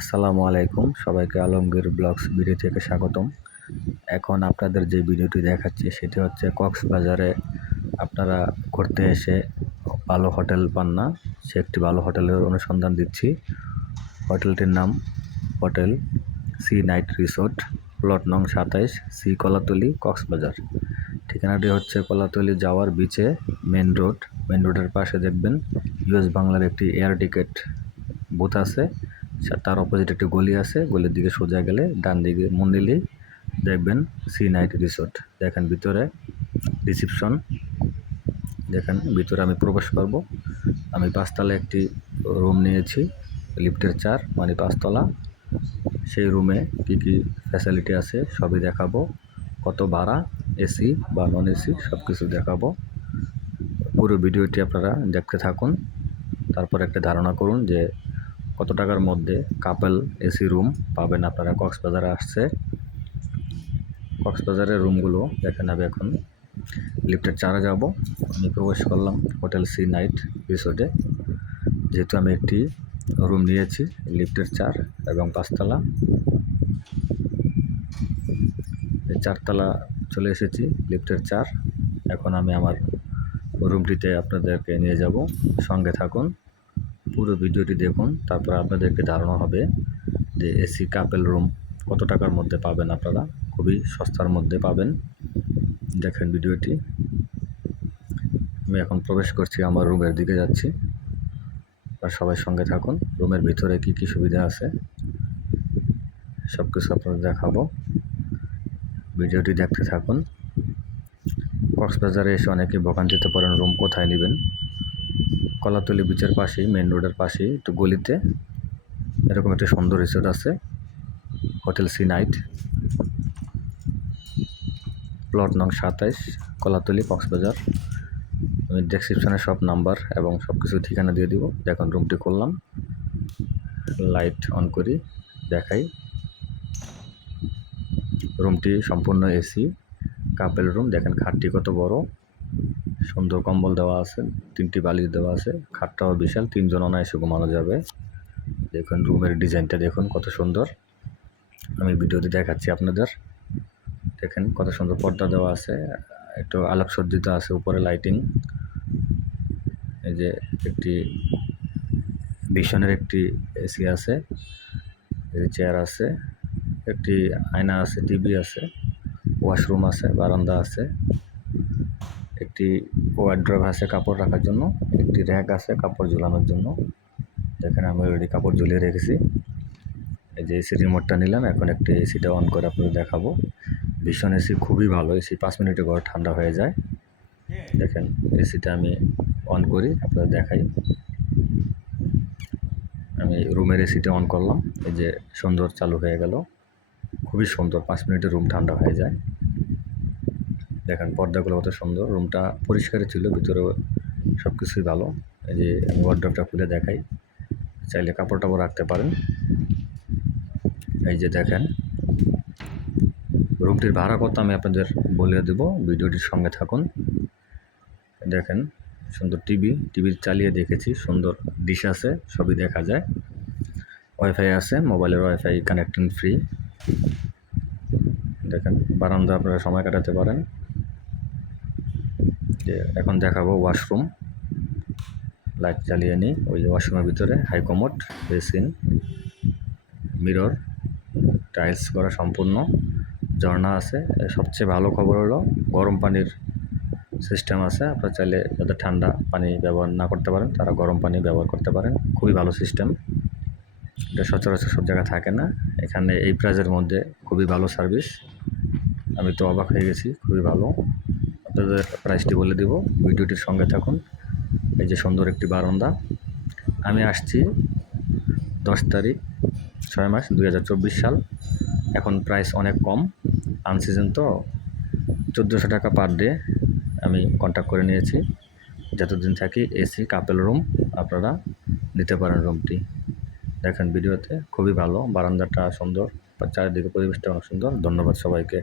আসসালামু আলাইকুম, সবাইকে আলমগীর ব্লগস ভিডিও থেকে স্বাগতম। এখন আপনাদের যে ভিডিওটি দেখাচ্ছি সেটি হচ্ছে কক্সবাজারে আপনারা ঘুরতে এসে ভালো হোটেল পান না, সে একটি ভালো হোটেলের অনুসন্ধান দিচ্ছি। হোটেলটির নাম hotel sea night resort, plot নং 27, সি কলাতলি, কক্সবাজার। ঠিকানাটি হচ্ছে কলাতলি যাওয়ার বিচে মেন রোডের পাশে দেখবেন ইউএস বাংলার একটি এয়ার টিকেট বুথ আছে, তার অপোজিট একটি গলি আছে। গলির দিকে সোজা গেলে ডান দিকে মন দিলেই দেখবেন সি নাইট রিসোর্ট। দেখেন ভিতরে রিসিপশন, দেখেন ভিতরে আমি প্রবেশ করব। আমি 5 তলায় একটি রুম নিয়েছি, লিফটের 4 মানে 5 তলা। সেই রুমে কি কি ফ্যাসিলিটি আছে সবই দেখাবো, কত ভাড়া, এসি বা নন এসি সব কিছু দেখাবো। পুরো ভিডিওটি আপনারা দেখতে থাকুন, তারপর একটা ধারণা করুন যে কত টাকার মধ্যে কাপল এসি রুম পাবেন আপনারা কক্সবাজারে আসছে। কক্সবাজারের রুমগুলো দেখেন। আমি এখন লিফটের 4-এ যাব। আমি প্রবেশ করলাম হোটেল সি নাইট রিসোর্টে। যেহেতু আমি একটি রুম নিয়েছি লিফটের 4 এবং 5 তলা, এই 4 তলা চলে এসেছি, লিফটের 4। এখন আমি আমার রুমটিতে আপনাদেরকে নিয়ে যাব, সঙ্গে থাকুন, পুরো ভিডিওটি দেখুন, তারপর আপনাদেরকে ধারণা হবে যে এসি কাপল রুম কত টাকার মধ্যে পাবেন আপনারা। খুবই সস্তার মধ্যে পাবেন। দেখেন ভিডিওটি। আমি এখন প্রবেশ করছি, আমার রুমের দিকে যাচ্ছি, আর সবাই সঙ্গে থাকুন। রুমের ভিতরে কি কি সুবিধা আছে সব কিছু আপনাদের দেখাবো, ভিডিওটি দেখতে থাকুন। কক্সবাজারে এসে অনেকে ভোগান্তিতে পড়েন রুম কোথায় নেবেন। কলাতলি বিচের পাশেই, মেন রোডের পাশেই একটু গলিতে এরকম একটা সুন্দর রিসোর্ট আছে, হোটেল সি নাইট, প্লট নং 27, কলাতলি, কক্সবাজার। আমি ডেসক্রিপশনে সব নাম্বার এবং সব কিছু ঠিকানা দিয়ে দিব। দেখুন রুমটি করলাম, লাইট অন করি, দেখাই। রুমটি সম্পূর্ণ এসি কাপল রুম। দেখেন খাটটি কত বড়, সুন্দর কম্বল দেওয়া আছে, 3টি বালিশ দেওয়া আছে, খাটটাও বিশাল, 3 জন অনায়াসে ঘুমানো যাবে। দেখুন রুমের ডিজাইনটা দেখুন কত সুন্দর। আমি ভিডিওতে দেখাচ্ছি আপনাদের। দেখেন কত সুন্দর পর্দা দেওয়া আছে, একটু আলোকসজ্জিত আছে, উপরে লাইটিং। এই যে একটি ভিশনের একটি এসি আছে, এই চেয়ার আছে, একটি আয়না আছে, টিভি আছে, ওয়াশরুম আছে, বারান্দা আছে, একটি ওয়ার্ড্রপ আছে কাপড় রাখার জন্য, একটি র্যাক আছে কাপড় ঝুলানোর জন্য। দেখেন আমি অলরেডি কাপড় ঝুলিয়ে রেখেছি। এই যে এসি রিমোটটা নিলাম, এখন একটি এসিটা অন করে আপনাদের দেখাবো। ভীষণ এসি, খুবই ভালো এসি, 5 মিনিটে ঘর ঠান্ডা হয়ে যায়। দেখেন এসিটা আমি অন করি, আপনাদের দেখাই। আমি রুমের এসিটা অন করলাম, এই যে সুন্দর চালু হয়ে গেল, খুবই সুন্দর, 5 মিনিটে রুম ঠান্ডা হয়ে যায়। দেখেন পর্দাগুলো কত সুন্দর, রুমটা পরিষ্কারই ছিল, ভিতরেও সব কিছুই ভালো। এই যে আমি ওয়ার্ড্রপটা খুলে দেখাই, চাইলে কাপড় টাপড় রাখতে পারেন। এই যে দেখেন রুমটির ভাড়া কত আমি আপনাদের বলে দেব, ভিডিওটির সঙ্গে থাকুন। দেখেন সুন্দর টিভি চালিয়ে দেখেছি, সুন্দর ডিশ আছে, সবই দেখা যায়। ওয়াইফাই আছে, মোবাইলের ওয়াইফাই কানেক্টিং ফ্রি। দেখেন বারান্দা আপনারা সময় কাটাতে পারেন। যে এখন দেখাবো ওয়াশরুম, লাইট জ্বালিয়ে নিই। ওই যে ওয়াশরুমের ভিতরে high commode, basin, mirror, tiles করা সম্পূর্ণ, ঝর্ণা আছে। সবচেয়ে ভালো খবর হলো গরম পানির সিস্টেম আছে। আপনারা চাইলে যাদের ঠান্ডা পানি ব্যবহার না করতে পারেন তারা গরম পানি ব্যবহার করতে পারেন, খুবই ভালো সিস্টেম। এটা সচরাচর সব জায়গায় থাকে না, এখানে এই প্রাইজের মধ্যে খুবই ভালো সার্ভিস। আমি তো অবাক হয়ে গেছি, খুবই ভালো। আপনাদের প্রাইসটি বলে দিব, ভিডিওটির সঙ্গে থাকুন। এই যে সুন্দর একটি বারান্দা। আমি আসছি 10 তারিখ 6 মাস 2024 সাল। এখন প্রাইস অনেক কম, আনসিজন তো, 1400 টাকা পার ডে আমি কন্ট্যাক্ট করে নিয়েছি। যতদিন থাকি এসি কাপল রুম আপনারা নিতে পারেন রুমটি। দেখেন ভিডিওতে খুবই ভালো, বারান্দাটা সুন্দর, চারিদিকে পরিবেশটা অনেক সুন্দর। ধন্যবাদ সবাইকে।